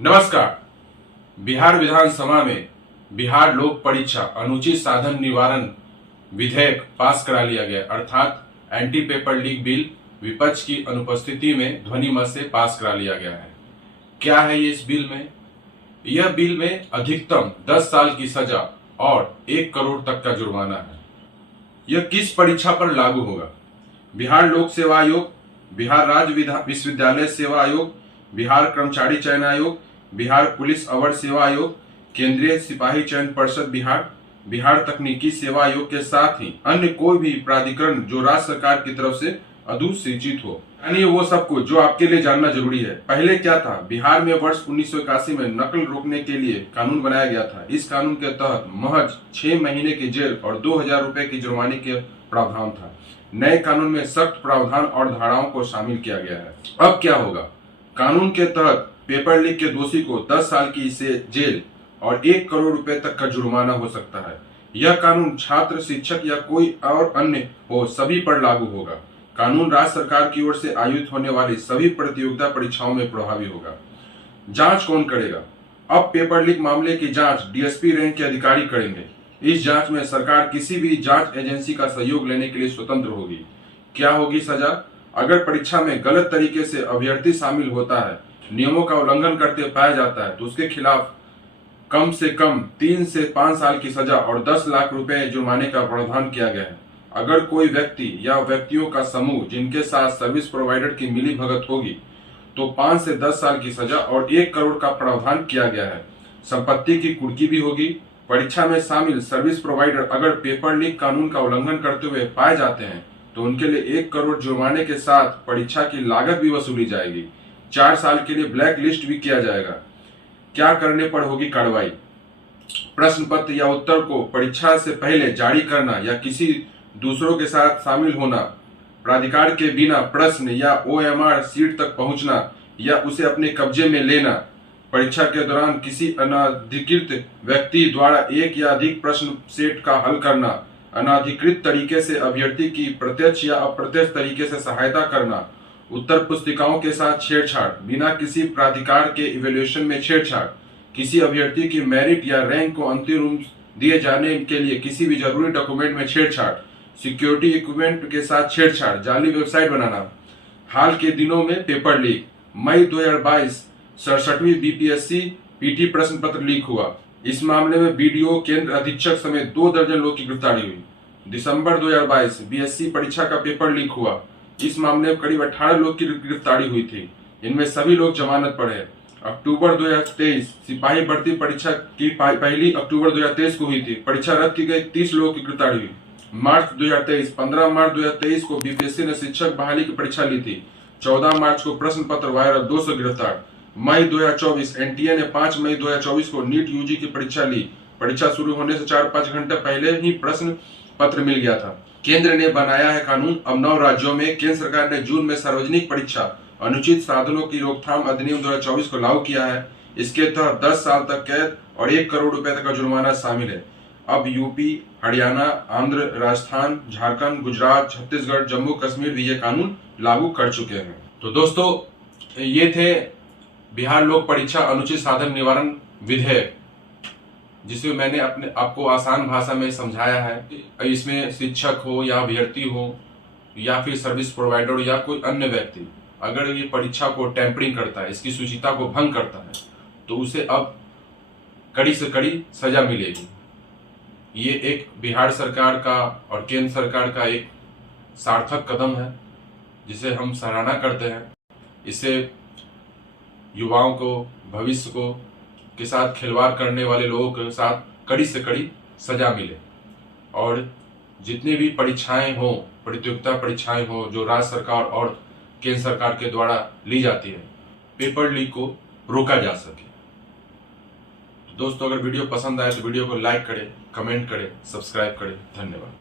नमस्कार। बिहार विधानसभा में बिहार लोक परीक्षा अनुचित साधन निवारण विधेयक पास करा लिया गया, अर्थात एंटी पेपर लीक बिल विपक्ष की अनुपस्थिति में ध्वनि मत से पास करा लिया गया है। क्या है ये इस बिल में? यह बिल में अधिकतम 10 साल की सजा और 1 करोड़ तक का जुर्माना है। यह किस परीक्षा पर लागू होगा? बिहार लोक सेवा आयोग, बिहार राज्य विश्वविद्यालय सेवा आयोग, बिहार कर्मचारी चयन आयोग, बिहार पुलिस अवर सेवा आयोग, केंद्रीय सिपाही चयन परिषद बिहार, बिहार तकनीकी सेवा आयोग के साथ ही अन्य कोई भी प्राधिकरण जो राज्य सरकार की तरफ से अधिसूचित हो, यानी वो सब कुछ जो आपके लिए जानना जरूरी है। पहले क्या था? बिहार में वर्ष 1981 में नकल रोकने के लिए कानून बनाया गया था। इस कानून के तहत महज 6 महीने की जेल और 2000 रुपए की जुर्माने के प्रावधान था। नए कानून में सख्त प्रावधान और धाराओं को शामिल किया गया है। अब क्या होगा? कानून के तहत पेपर लीक के दोषी को 10 साल की जेल और 1 करोड़ रुपए तक का जुर्माना हो सकता है। यह कानून छात्र, शिक्षक या कोई और अन्य हो सभी पर लागू होगा। कानून राज्य सरकार की ओर से आयोजित होने वाली सभी प्रतियोगिता परीक्षाओं में प्रभावी होगा। जांच कौन करेगा? अब पेपर लीक मामले की जांच डीएसपी रैंक के अधिकारी करेंगे। इस जांच में सरकार किसी भी जांच एजेंसी का सहयोग लेने के लिए स्वतंत्र होगी। क्या होगी सजा? अगर परीक्षा में गलत तरीके से अभ्यर्थी शामिल होता है, नियमों का उल्लंघन करते पाया जाता है, तो उसके खिलाफ कम से कम 3 से 5 साल की सजा और 10 लाख रुपए जुर्माने का प्रावधान किया गया है। अगर कोई व्यक्ति या व्यक्तियों का समूह जिनके साथ सर्विस प्रोवाइडर की मिली भगत होगी, तो 5 से 10 साल की सजा और 1 करोड़ का प्रावधान किया गया है। संपत्ति की कुर्की भी होगी। परीक्षा में शामिल सर्विस प्रोवाइडर अगर पेपर लीक कानून का उल्लंघन करते हुए पाए जाते हैं, तो उनके लिए 1 करोड़ जुर्माने के साथ परीक्षा की लागत भी वसूली जाएगी। 4 साल के लिए ब्लैक लिस्ट भी किया जाएगा। क्या करने पर होगी कार्रवाई? प्रश्न पत्र या उत्तर को परीक्षा से पहले जारी करना या किसी दूसरों के साथ शामिल होना, प्राधिकार के बिना प्रश्न या ओएमआर सीट तक पहुंचना या उसे अपने कब्जे में लेना, परीक्षा के दौरान किसी अनाधिकृत व्यक्ति द्वारा एक या अधिक प्रश्न सेट का हल करना, अनाधिकृत तरीके से अभ्यर्थी की प्रत्यक्ष या अप्रत्यक्ष तरीके से सहायता करना, उत्तर पुस्तिकाओं के साथ छेड़छाड़, बिना किसी प्राधिकार के इवैल्यूएशन में छेड़छाड़, किसी अभ्यर्थी की मेरिट या रैंक को अंतिम रूप दिए जाने के लिए किसी भी जरूरी डॉक्यूमेंट में छेड़छाड़, सिक्योरिटी इक्विपमेंट के साथ छेड़छाड़, जाली वेबसाइट बनाना। हाल के दिनों में पेपर लीक। मई 2022 67वीं बीपीएससी पीटी प्रश्न पत्र लीक हुआ। इस मामले में बीडीओ, केंद्र अधीक्षक समेत 2 दर्जन लोग की गिरफ्तारी हुई। दिसंबर 2022 बीएससी परीक्षा का पेपर लीक हुआ। इस मामले में करीब 18 लोग की गिरफ्तारी हुई थी। इनमें सभी लोग जमानत पर है। अक्टूबर 2023 सिपाही भर्ती परीक्षा की पहली अक्टूबर 2023 को हुई थी। परीक्षा रद्द की गई, 30 लोगों की गिरफ्तारी हुई। मार्च 2023 15 मार्च 2023 को बीपीएससी ने शिक्षक बहाली की परीक्षा ली थी। 14 मार्च को प्रश्न पत्र वायरल, 200 गिरफ्तार। मई 2024 एनटीए ने 5 मई 2024 को नीट यूजी की परीक्षा ली। परीक्षा शुरू होने से 4-5 घंटे पहले ही प्रश्न पत्र मिल गया था। केंद्र ने बनाया है कानून। अब 9 राज्यों में केंद्र सरकार ने जून में सार्वजनिक परीक्षा अनुचित साधनों की रोकथाम अधिनियम 2024 को लागू किया है। इसके तहत 10 साल तक कैद और 1 करोड़ रुपए तक का जुर्माना शामिल है। अब यूपी, हरियाणा, आंध्र, राजस्थान, झारखंड, गुजरात, छत्तीसगढ़, जम्मू कश्मीर भी ये कानून लागू कर चुके हैं। तो दोस्तों, ये थे बिहार लोक परीक्षा अनुचित साधन निवारण विधेयक, जिसे मैंने आपको आसान भाषा में समझाया है। इसमें शिक्षक हो या अभ्यर्थी हो या फिर सर्विस प्रोवाइडर या कोई अन्य व्यक्ति अगर ये परीक्षा को टेम्परिंग करता है, इसकी शुचिता को भंग करता है, तो उसे अब कड़ी से कड़ी सजा मिलेगी। ये एक बिहार सरकार का और केंद्र सरकार का एक सार्थक कदम है, जिसे हम सराहना करते हैं। इससे युवाओं को, भविष्य को के साथ खिलवाड़ करने वाले लोगों के साथ कड़ी से कड़ी सजा मिले, और जितनी भी परीक्षाएं हो, प्रतियोगिता परीक्षाएं हो जो राज्य सरकार और केंद्र सरकार के द्वारा ली जाती है, पेपर लीक को रोका जा सके। दोस्तों, अगर वीडियो पसंद आए तो वीडियो को लाइक करें, कमेंट करें, सब्सक्राइब करें। धन्यवाद।